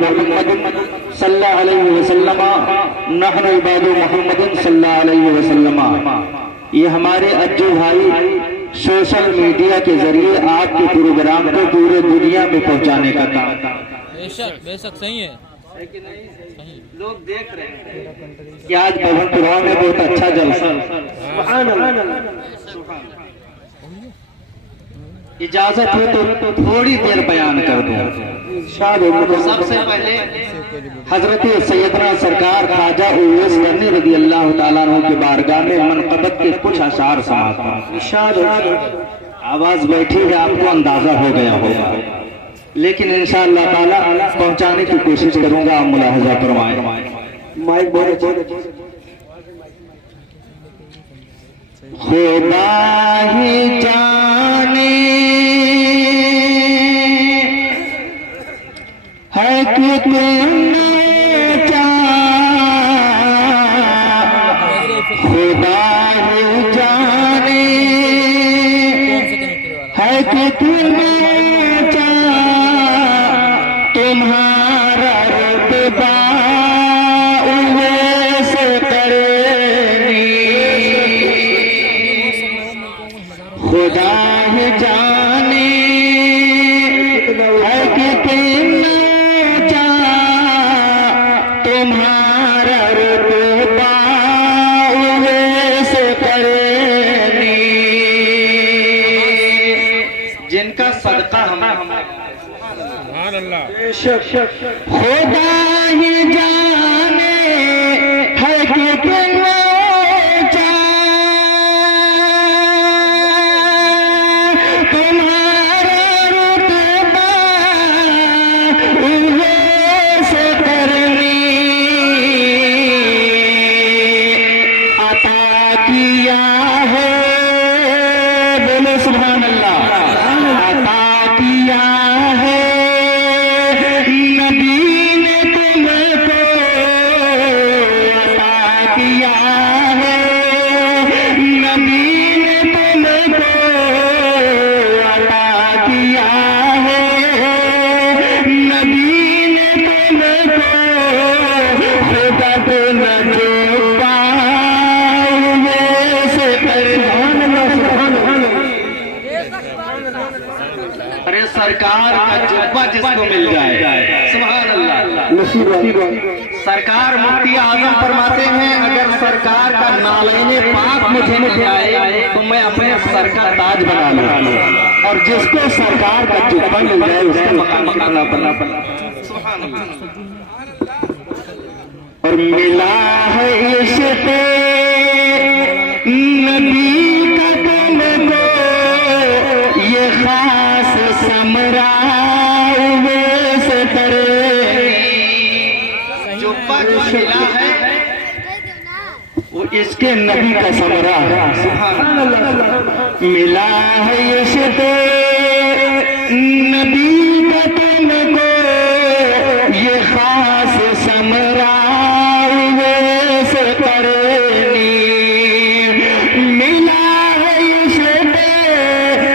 محمد صلی اللہ علیہ وسلم نحن عباد محمد صلی اللہ علیہ وسلم. یہ ہمارے اجو بھائی سوشل میڈیا کے ذریعے آپ کے پروگرام کو پورے دنیا میں پہنچانے کا کام. بے شک صحیح ہے. لوگ دیکھ رہے ہیں کہ آج بھون پورا میں بہت اچھا جلسہ. اجازت ہو تو تھوڑی دیر بیان کر دوں. سب سے پہلے حضرت سیدنا سرکار خواجہ اویس کرنی رضی اللہ تعالیٰ عنہ کے بارگاہ میں منقبت کے کچھ اشعار سماعت ہوں. آواز بیٹھی ہے، آپ کو اندازہ ہو گیا ہوگا، لیکن انشاءاللہ تعالیٰ پہنچانے کی کوشش کروں گا. آپ ملاحظہ فرمائیں. خدا ہی جانے ہے کہ تم نے چاہا، خدا ہی جانے ہے کہ تم نے چاہا، تمہارا رتبہ اویس کرنی. خدا ہی جانے ہے کہ تم نے چاہا، تمہارا رتبہ اویس کرنی. جن کا صدقہ سبحان اللہ. خدا ہی جانے ہے کہ تم سرکار کا جبہ جس کو مل جائے سبحان اللہ. سرکار مفتی اعظم فرماتے ہیں اگر سرکار کا نالین پاک مجھے مل جائے تو میں اپنے سر کا تاج بنا لوں، اور جس کو سرکار کا جبہ مل جائے اس کا مقام بنا پڑا. سبحان اللہ. اور ملا ہے عشق نبی کا تم کو یہ خاص ثمرہ اویس کرنی. جو ملا ہے وہ اس کے نبی کا ثمرہ ہے. سبحان اللہ. ملا ہے عشق نبی کا تم کو یہ خاص ثمرہ اویس کرنی. ملا ہے عشق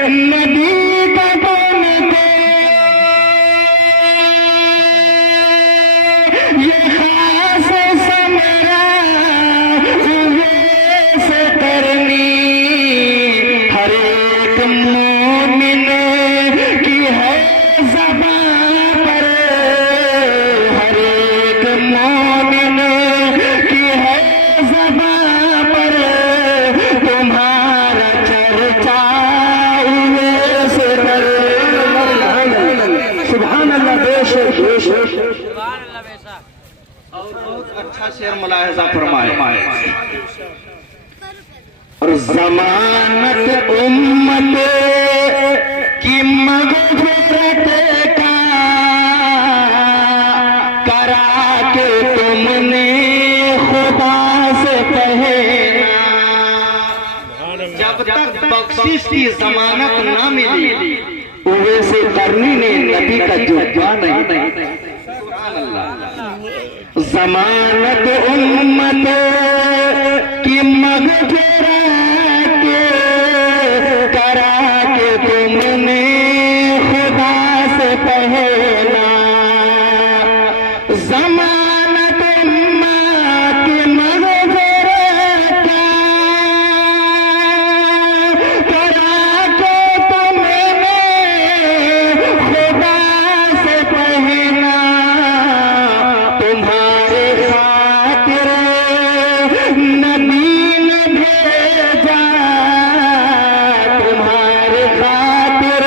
نبی کا تم کو یہ خاص ثمرہ اویس کرنی. ہر ایک مومن کی ہے زبان پر، ہر ایک مومن کی ہے زبان پر تمہارا چرچا اویس کرنی. سبحان اللہ. بے شک بے شک. اور بہت اچھا شعر ملاحظہ فرمائے. اور ضمانت امت کی مغفرت کا کرا کے تم نے خدا سے کہنا. جب تک بخشش کی ضمانت نہ ملی اویس کرنی نے نبی کا جبہ نہیں. سبحان اللہ. ضمانت امت کی مغفرت کرا کے تم نے خدا سے پہلا. ضمانت ماں کی مغفرت کا کرا کے تمہیں خدا سے پہنا تمہارے خاطر نبی نے بھیجا تمہارے خاطر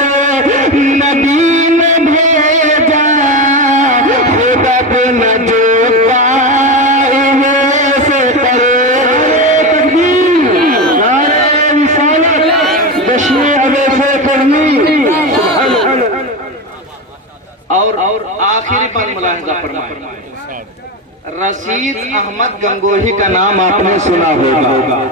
نبی نے بھیجا خود اپنا جو پائے سے کرے تکبیر نعرہ رسالت جشن اویسے کرنی اور آخری پر ملاحظہ فرمائیں رشید احمد گنگوہی کا نام آپ نے سنا ہوگا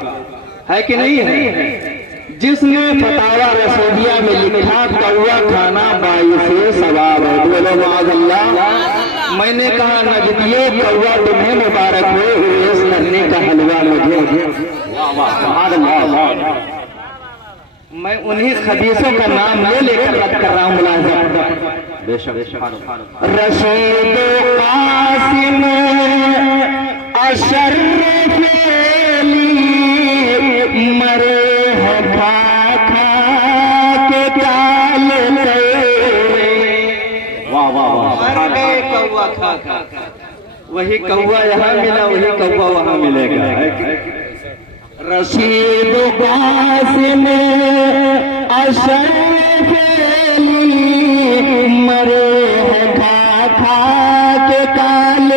ہے کہ نہیں ہے جس نے فتاوی رسیدیہ میں لکھا کوا کھانا باعث ثواب ہے بولو معاذ اللہ میں نے کہا نجدیے کوا تمہیں مبارک ہو اس ننے کا حلوہ مجھے سبحان اللہ میں انہی خبیثوں کا نام لے کر رد کر رہا ہوں ملاحظہ رشید قاسم اشرف علی مرے ہیں کھا کھا کے کال واہ واہ واہ کوا کھا کھا وہی کوا یہاں ملا وہی کوا وہاں ملے گا رشید قاسم اشرف علی مرے ہیں کھا کھا کے کال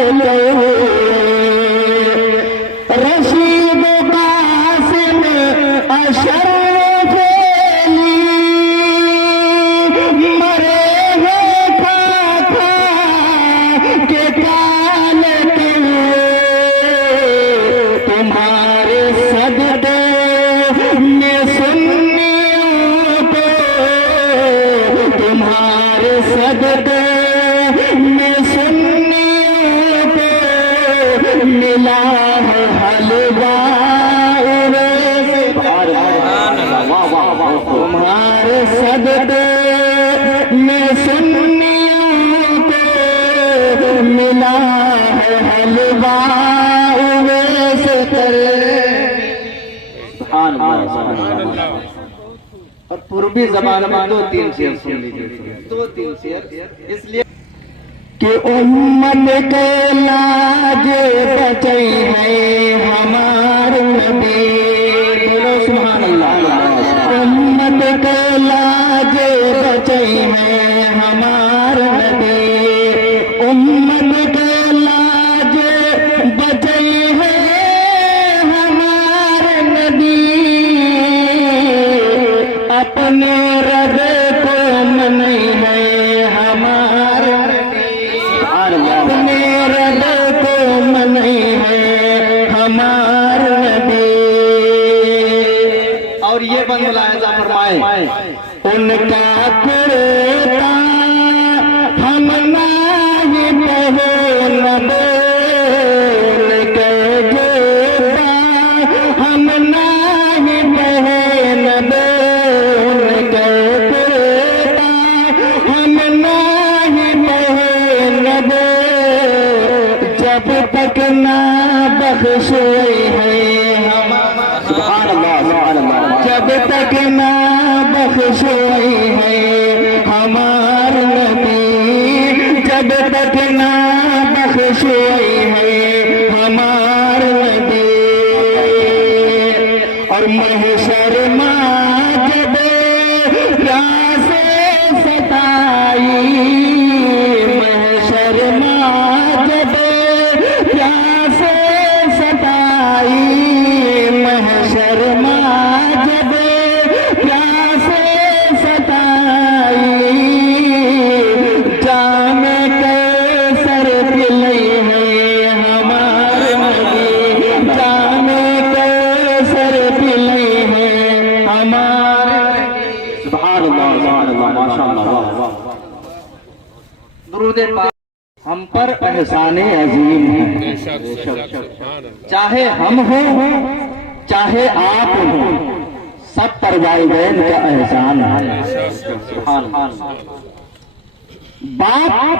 رشید قاسم اشرف علی مرے ہیں کھا کھا کے کال تمہارے صدقے میں سنیوں کو تمہارے صدقے میں سنیوں کو ملا ہے حلوہ تمہارے صدقے میں سنیوں کو ملا ہے حلوہ اور پوربی زبان میں دو تین شعر سن لیجیے دو تین شعر اس لیے کہ امت کے لاج بچے ہیں ہمارے نبی بولو سبحان اللہ امت کے لاج بچے ہیں ہمارے نبی امت کے لاج بچے ہیں ہمارے نبی اپنے رب کو منی ہے ہمارے اپنے رب کو منی ہے ہمارے نبی اور یہ بند ملاحظہ فرمائے ان کا کرتا ہم نہیں پہن بول کے جوتا ہم نہیں پہن بول کے کرتا ہم نہیں پہن جب تک نہ بخشوئی ہے سبحان اللہ جب تک نہ بخشوئی ہے ہمارے نبی جب تک نہ بخشوئی ہے ہمارے نبی اور محشر ماں جب راز ستائی محشر ماں جب راز ستائی محشر ماں جب راز ستائی جام کیسر پلئی ہے ہمارے نبی جام کیسر پلئی ہے ہمارے سبحان اللہ ماشاءاللہ درود پاک ہم پر احسان عظیم ہے چاہے ہم ہوں چاہے آپ ہوں سب پر والدین کا احسان ہے باپ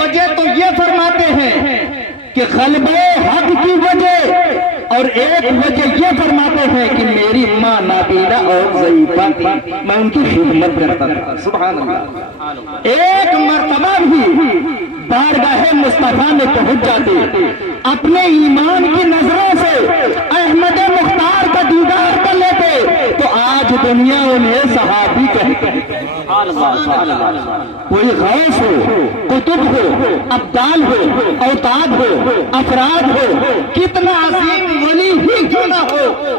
وجہ تو یہ فرماتے ہیں کہ غلبہ حق کی وجہ، اور ایک وجہ یہ فرماتے ہیں کہ میری ماں نابینا اور ضعیفہ تھی، میں ان کی خدمت کرتا تھا۔ سبحان اللہ۔ ایک مرتبہ بھی بارگاہ مصطفیٰ میں پہنچ جاتے، اپنے ایمان کی نظروں سے احمد مختار کا دیدار کر لیتے، تو آج دنیا انہیں صحابی کہتے ہیں۔ کوئی غوث ہو، قطب ہو، ابدال ہو، اوتاد ہو، افراد ہو، کتنا عظیم ولی ہی کیوں نہ ہو،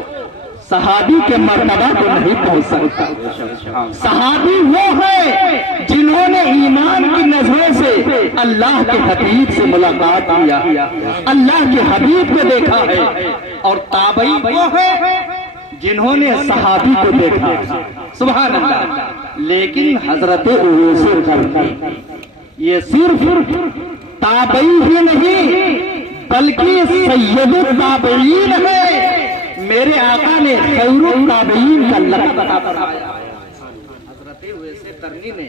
صحابی کے مرتبہ کو نہیں پہنچ سکتا۔ صحابی وہ ہیں جنہوں نے ایمان کی نظروں سے اللہ کے حبیب سے ملاقات کیا، اللہ کے حبیب کو دیکھا ہے، اور تابعی وہ ہیں جنہوں نے صحابی کو دیکھا۔ سبحان اللہ۔ لیکن حضرت اویس قرنی یہ صرف تابعی ہی نہیں بلکہ سید التابعین ہے۔ میرے آقا نے خیر التابعین کا لقب عطا فرمایا۔ حضرت اویس قرنی نے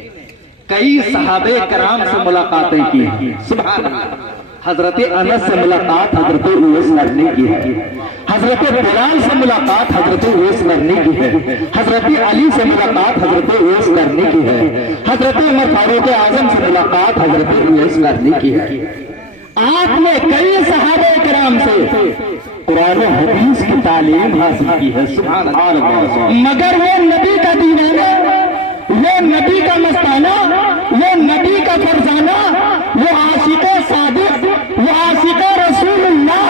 کئی صحابہ کرام سے ملاقاتیں کی۔ سبحان اللہ۔ حضرت انس سے ملاقات حضرت اویس قرنی کی ہے، حضرت بلال سے ملاقات حضرت اویس قرنی کی ہے، حضرت علی سے ملاقات حضرت اویس قرنی کی ہے، حضرت عمر فاروق اعظم سے ملاقات حضرت اویس قرنی کی ہے۔ آپ نے کئی صحابہ کرام سے قرآن و حدیث کی تعلیم حاصل کی ہے۔ سبحان اللہ۔ مگر وہ نبی کا دیوانہ، وہ نبی کا مستانہ، وہ نبی کا فرزانہ، وہ عاشق صادق، وہ عاشق رسول اللہ،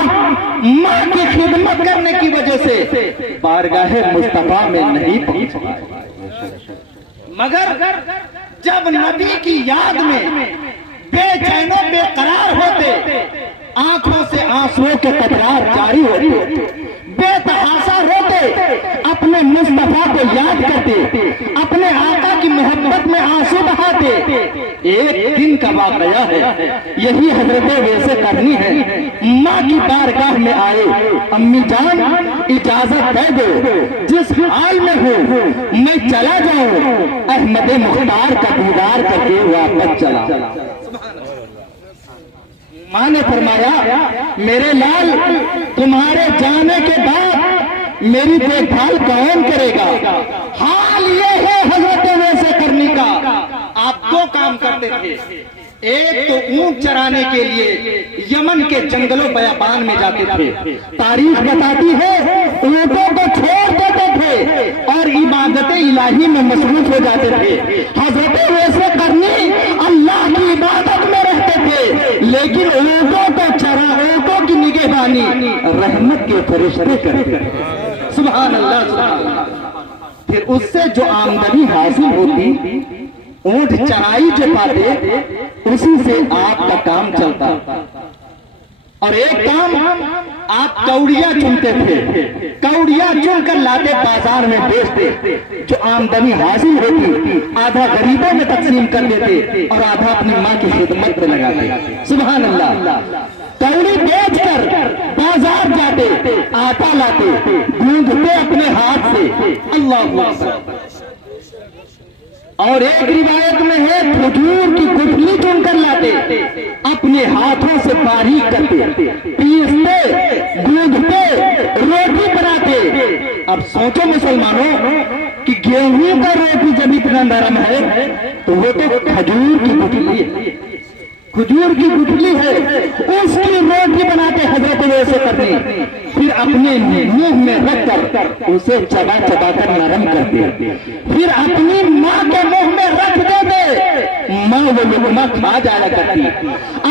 ماں کی خدمت کرنے کی وجہ سے بارگاہ مصطفیٰ میں نہیں پہنچا۔ مگر جب نبی کی یاد میں بے چین و بے قرار ہوتے، آنکھوں سے آنسوؤں کے قطرات جاری ہوتے، بے تحاشا روتے، اپنے مصطفیٰ کو یاد کرتے، اپنے آقا کی محبت میں آنسو بہاتے۔ ایک دن کا واقعہ ہے، یہی حضرت اویس قرنی ہے، ماں کی بارگاہ میں آئے، امی جان اجازت دے دو، جس حال میں ہوں میں چلا جاؤں، احمد مختار کا دیدار کر کے واپس چلا۔ ماں نے فرمایا میرے لال تمہارے جانے کے بعد میری دیکھ بھال کون کرے گا؟ حال یہ ہے حضرت اویس قرنی کا، آپ دو کام کرتے تھے، ایک تو اونٹ چرانے کے لیے یمن کے جنگلوں بیابان میں جاتے تھے، تاریخ بتاتی ہے اونٹوں کو چھوڑ دیتے تھے اور عبادت الہی میں مصروف ہو جاتے تھے۔ حضرت اویس قرنی اللہ کی عبادت میں رہتے تھے، لیکن اونٹوں کو چرا، اونٹوں کی نگہبانی رحمت کے فرشتے کرتے تھے۔ سبحان اللہ سبحان اللہ۔ پھر اس سے جو آمدنی حاصل ہوتی، اونٹ چرائی جو پاتے، اسی سے آپ کا کام چلتا، اور ایک کام آپ کوڑیاں چنتے تھے، کوڑیاں چن کر لاتے بازار میں بیچتے، جو آمدنی حاصل ہوتی آدھا غریبوں میں تقسیم کر دیتے اور آدھا اپنی ماں کی خدمت میں لگاتے۔ سبحان اللہ۔ کوڑی بیچ کر بازار جاتے، آٹا لاتے، گوندھتے اپنے ہاتھ سے، اللہ اکبر۔ اور ایک روایت میں ہے کھجور کی گٹھلی چن کر لاتے، اپنے ہاتھوں سے باریک کرتے، پیستے، گوندھتے، روٹی بناتے۔ اب سوچو مسلمانوں کہ گیہوں کا روٹی جب اتنا نرم ہے تو وہ تو کھجور کی گٹھلی ہے، کھجور کی گٹھلی ہے، اس کی روٹی بناتے حضرت اویس قرنی، پھر اپنے منہ میں رکھ کر اسے چبا چبا کر نرم کرتے، پھر اپنی ماں کے منہ میں رکھ دیتے، ماں وہ لقمہ کھا جایا کرتی،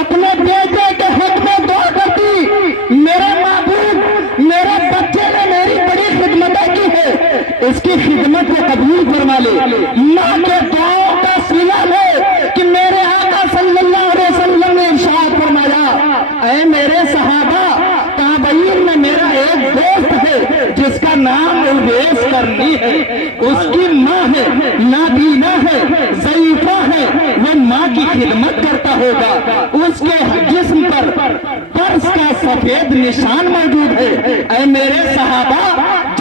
اپنے بیٹے کے حق میں دعا کرتی، میرے معبود میرے بچے نے میری بڑی خدمتیں کی ہے، اس کی خدمت کو قبول فرما لے۔ ماں کے دعاؤں کا صلہ ہے کہ میرے آقا صلی اللہ علیہ وسلم نے ارشاد فرمایا، اے میرے صحابہ، تابعین میں میرا ایک دوست ہے جس کا نام اویس قرنی ہے، اس کی ماں ہے، نابینا ہے، ضعیفہ ہے، وہ ماں کی خدمت کرتا ہوگا، اس کے جسم پر برس کا سفید نشان موجود ہے۔ اے میرے صحابہ،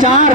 4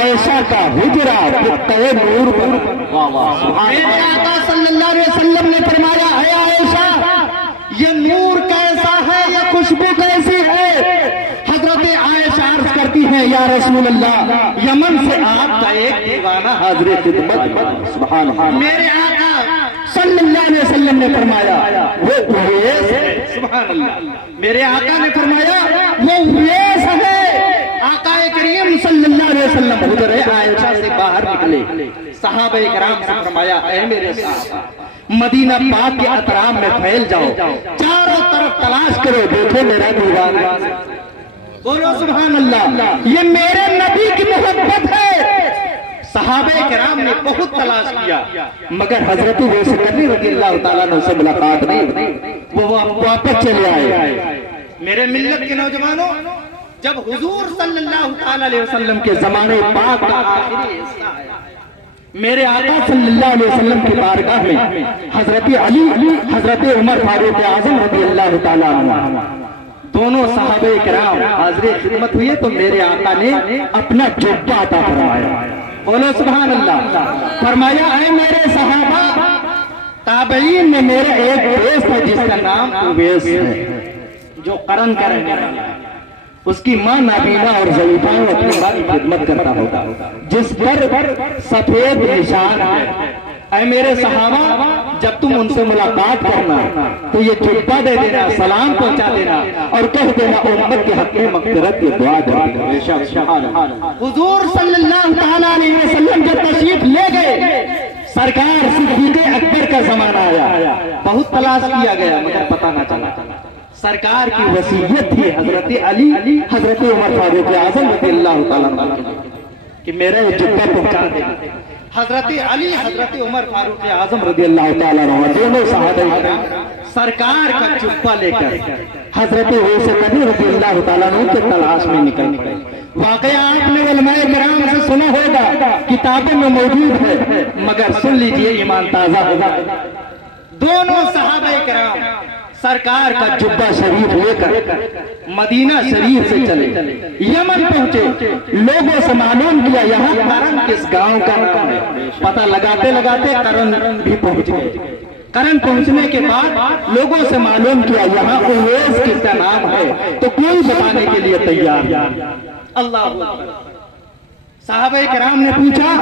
عائشہ کا حجرہ بتائے نور پر. میرے آقا صلی اللہ علیہ وسلم نے فرمایا اے عائشہ یہ نور کیسا ہے، یہ خوشبو کیسی ہے؟ حضرت عائشہ عرض کرتی ہے یا رسول اللہ یمن سے آپ کا ایک دیوانہ حاضر خدمت. سبحان اللہ. میرے آقا صلی اللہ علیہ وسلم نے فرمایا وہ اویس ہے. سبحان اللہ. میرے آقا نے فرمایا وہ اویس ہے. آقا کریم صلی اللہ علیہ وسلم حضرت عائشہ سے باہر نکلے، صحابہ کرام سے فرمایا اے میرے صحابہ مدینہ پاک کے اطراف میں پھیل جاؤ، چاروں طرف تلاش کرو، دیکھو میرا دیوانہ. بولو سبحان اللہ. یہ میرے نبی کی محبت ہے. صحابہ کرام نے بہت تلاش کیا مگر حضرت ویس کرنی رضی اللہ تعالیٰ عنہ سے ملاقات نہیں، وہ واپس چلے آئے. میرے ملت کے نوجوانوں، جب حضور صلی اللہ تعالیٰ علیہ وسلم کے زمانے پاک کا آخری حصہ آیا، میرے آقا صلی اللہ علیہ وسلم کی بارگاہ میں حضرت علی، حضرت عمر فاروق اعظم رضی اللہ تعالیٰ عنہ دونوں صحابہ کرام حاضر خدمت ہوئے تو میرے آقا نے اپنا جبہ عطا فرمایا. بولو سبحان اللہ. فرمایا اے میرے صحابہ تابعین میں میرا ایک دوست ہے جس کا نام اویس ہے، جو قرن کا رہنے والا ہے. اس کی ماں نابینا اور ضعیفہ اپنی ماں کی خدمت کرتا ہوگا جس پر سفید نشان ہے. اے میرے صحابہ جب تم ان سے ملاقات کرنا تو یہ جبہ دے دینا، سلام پہنچا دینا اور کہہ دینا امت کے حق میں مغفرت کی دعا دینا. حضور صلی اللہ تعالیٰ علیہ وسلم جب تشریف لے گئے، سرکار صدیق اکبر کا زمانہ آیا، بہت تلاش کیا گیا مگر پتہ نہ چلا. سرکار کی وصیت تھی حضرت علی، حضرت عمر فاروق اعظم رضی اللہ تعالیٰ عنہ کہ میرا یہ جبہ پہنچا دے. حضرت علی، حضرت عمر فاروق اعظم رضی اللہ تعالیٰ عنہ دونوں صحابہ سرکار کا جبہ لے کر حضرت ویس کرنی رضی اللہ تعالیٰ عنہ کے تلاش میں نکل گئے. واقعہ آپ نے علماء کرام سے سنا ہوگا، کتابوں میں موجود ہے مگر سن لیجئے ایمان تازہ ہوگا. دونوں صحابہ کرام سرکار کا جبہ شریف لے کر مدینہ شریف سے چلے، یمن پہنچے. لوگوں سے معلوم کیا یہاں کرن کس گاؤں کا نام ہے. پتہ لگاتے لگاتے کرن بھی پہنچ گئے. کرن پہنچنے کے بعد لوگوں سے معلوم کیا یہاں اویس کس کا نام ہے تو کوئی بتانے کے لیے تیار. اللہ اکبر. صحابہ کرام نے پوچھا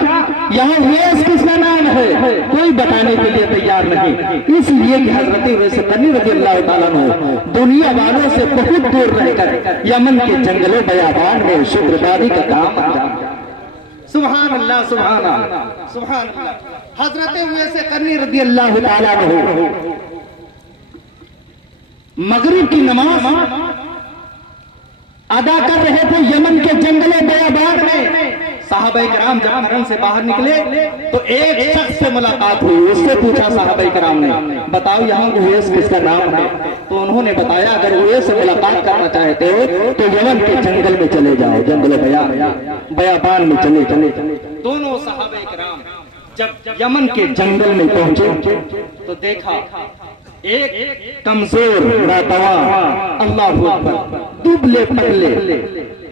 یہاں اویس کس کا نام ہے، کوئی بتانے کے لیے تیار نہیں. اس لیے کہ حضرت ویس کرنی رضی اللہ تعالیٰ عنہ دنیا والوں سے بہت دور رہ کر یمن کے جنگل بیابان میں شکرباری کا کام انجام دیا. سبحان اللہ سبحان اللہ سبحان اللہ. حضرت ویس کرنی رضی اللہ تعالیٰ عنہ مغرب کی نماز ادا کر رہے تھے یمن کے جنگل بیابان میں. صحابہ کرام جب کرن سے باہر نکلے تو ایک شخص سے ملاقات ہوئی. اس سے پوچھا صحابہ کرام نے بتاؤ یہاں اویس کس کا نام ہے؟ تو انہوں نے بتایا اگر اویس سے ملاقات کرنا چاہتے ہو تو یمن کے جنگل میں چلے جاؤ، جنگل بیابان میں چلے. دونوں صحابہ کرام جب یمن کے جنگل میں پہنچے تو دیکھا ایک کمزور ناتواں، اللہ اکبر، دبلے پتلے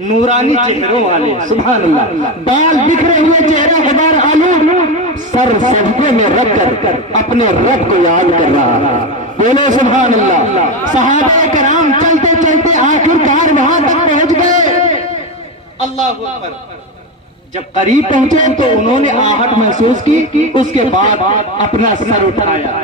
نورانی چہروں والے، سبحان اللہ، بال بکھرے ہوئے، چہرہ غبار آلود، سر سجدے میں رکھ کر اپنے رب کو یاد کر رہا. بولو سبحان اللہ. صحابہ کرام چلتے چلتے آخرکار وہاں تک پہنچ گئے. اللہ اکبر. جب قریب پہنچے تو انہوں نے آہٹ محسوس کی، اس کے بعد اپنا سر اٹھایا.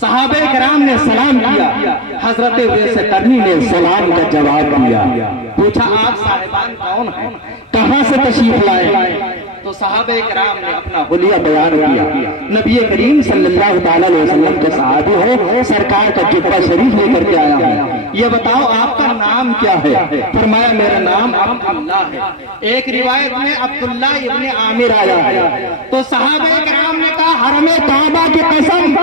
صحابہ کرام نے سلام کیا. حضرت ویس کرنی نے سلام کا جواب دیا. پوچھا آپ صاحبان کون ہیں، کہاں سے تشریف لائے؟ تو صحابہ کرام نے اپنا حلیہ بیان کیا. نبی کریم صلی اللہ تعالیٰ علیہ وسلم کے صحابی ہو، سرکار کا جبہ شریف لے کر کے آیا ہے. یہ بتاؤ آپ کا نام کیا ہے؟ فرمایا میرا نام عبداللہ ہے. ایک روایت میں عبداللہ ابن عامر آیا ہے. تو صحابہ کرام نے کہا حرم کعبہ کی قسم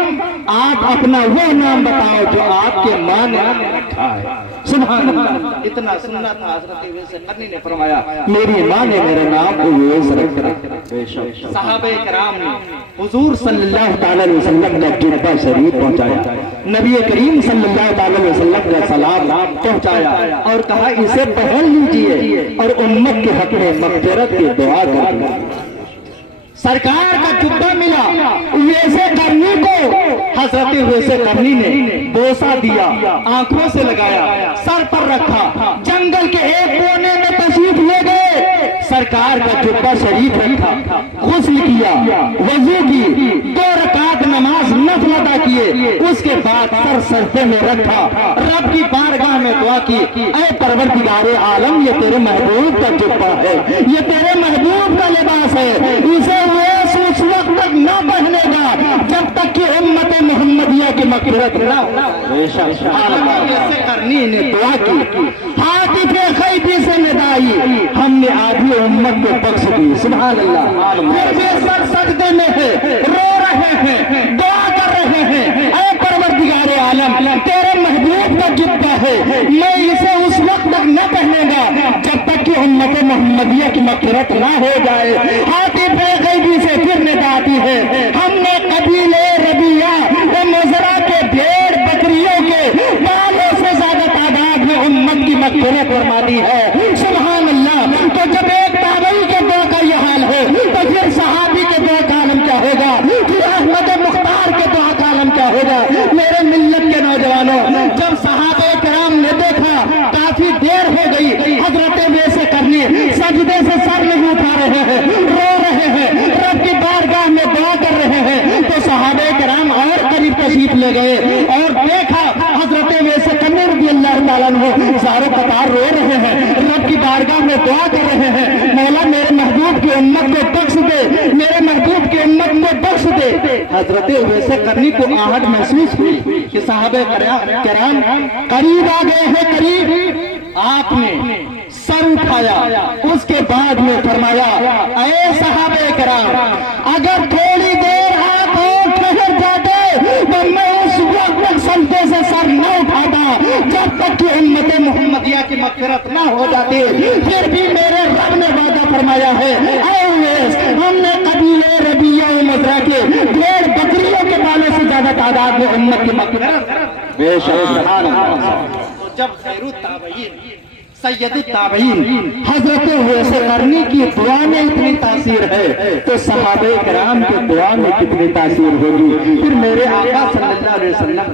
آپ اپنا وہ نام بتاؤ جو آپ کے ماں نے رکھا ہے. سبحان اللہ. اتنا سننا تھا. حضرت ویس کرنی نے فرمایا میری ماں نے میرا نام اویس رکھا. صحابہ کرام نے حضور صلی اللہ تعالیٰ علیہ وسلم کا جبہ شریف پہنچایا. نبی کریم صلی اللہ تعالیٰ علیہ وسلم کا سلام پہنچایا. اور کہا اسے پڑھ لیجئے اور امت کے حق میں مغفرت کی دعا کریں۔ سرکار کا جبہ ملا ویسے کرنی کو، حضرت ویسے کرنی نے بوسہ دیا، آنکھوں سے لگایا، سر پر رکھا، جنگل کے ایک کونے میں تشریف لے گئے، سرکار کا جبہ شریف رکھا، غسل کیا، وضو کی، 2 رکعت نماز نفل ادا کیے، اس کے بعد سر سجدے میں رکھا، رب کی بارگاہ میں دعا کی، اے پروردگار عالم یہ تیرے محبوب کا جبہ ہے، یہ تیرے محبوب کا لباس ہے، اسے اس وقت تک نہ پہنے گا جب تک کہ امت محمدیہ کی مغفرت نہ ہو۔ ایسے کرنی نے دعا کی، حاطف خیبی سے ندائی، ہم نے آدھی امت کو بخش دی، سبحان اللہ۔ پھر بھی سر سجدے میں ہے، رو رہے ہیں، دعا کر رہے ہیں، اے پروردگار عالم تیرے محبوب کا جبہ ہے، میں اسے اس وقت تک نہ پہنے گا جب تک کہ امت محمدیہ کی مغفرت نہ ہو جائے۔ حاطف خیبی سے پھر ندا آتی ہے، ہم نے قبیلے ربیہ و مزرع کے بھیڑ بکریوں کے بالوں سے زیادہ تعداد میں امت کی مغفرت فرما دی ہے، سبحان اللہ۔ تو جب ایک تابعی کے دعا کا یہ حال ہے تو پھر صحابی کے دعا کا عالم کیا ہوگا، پھر احمد مختار کے دعا کا عالم کیا ہوگا۔ میرے ملت کے نوجوانوں، جب صحابہ کرام نے دیکھا کافی دیر ہو گئی، حضرت ویسے کرنی سجدے سے سر نہیں اٹھا رہے ہیں، رو رہے ہیں، رب کی بارگاہ میں دعا کر رہے ہیں، تو صحابہ کرام اور قریب تشریف لے گئے اور دیکھا حضرت ویسے کرنی رضی اللہ تعالیٰ عنہ زارو قطار رو رہے ہیں، رب کی بارگاہ میں دعا کر رہے ہیں، مولا میرے محبوب کی امت کو بخش دے، میرے محبوب کی امت کو بخش دے۔ حضرت ویسے کرنی کو آہٹ محسوس ہوئی کہ صحابہ کرام قریب آ گئے ہیں، قریب۔ آپ نے سر اٹھایا، اس کے بعد میں فرمایا، اے صحابہ کرام اگر تھوڑی دیر آپ اور ٹھہر جاتے تو میں اس وقت تک سجدے سے سر نہ اٹھاتا جب تک کہ امت محمدیہ کی مغفرت نہ ہو جاتی۔ پھر بھی میرے رب نے وعدہ فرمایا ہے، اے اویس ہم نے قبیلے ربیہ و مزرع کے بھیڑ بکریوں کے بالوں سے زیادہ تعداد میں امت کی مغفرت۔ بے شک سبحان اللہ۔ جب خیر التابعین سید التابعین حضرت ویسے کرنی کی دعا میں اتنی تاثیر ہے تو صحابہ کرام کی دعا میں کتنی تاثیر ہوگی، پھر میرے آقا صلی اللہ علیہ وسلم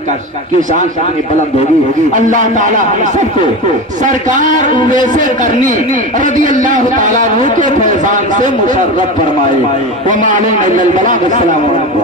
کی شان بلند ہوگی۔ اللہ تعالیٰ ہم سب کو سرکار ویسے کرنی رضی اللہ تعالیٰ عنہ کے فیضان سے مشرف فرمائے۔ وما علینا الا البلاغ۔ السلام علیکم۔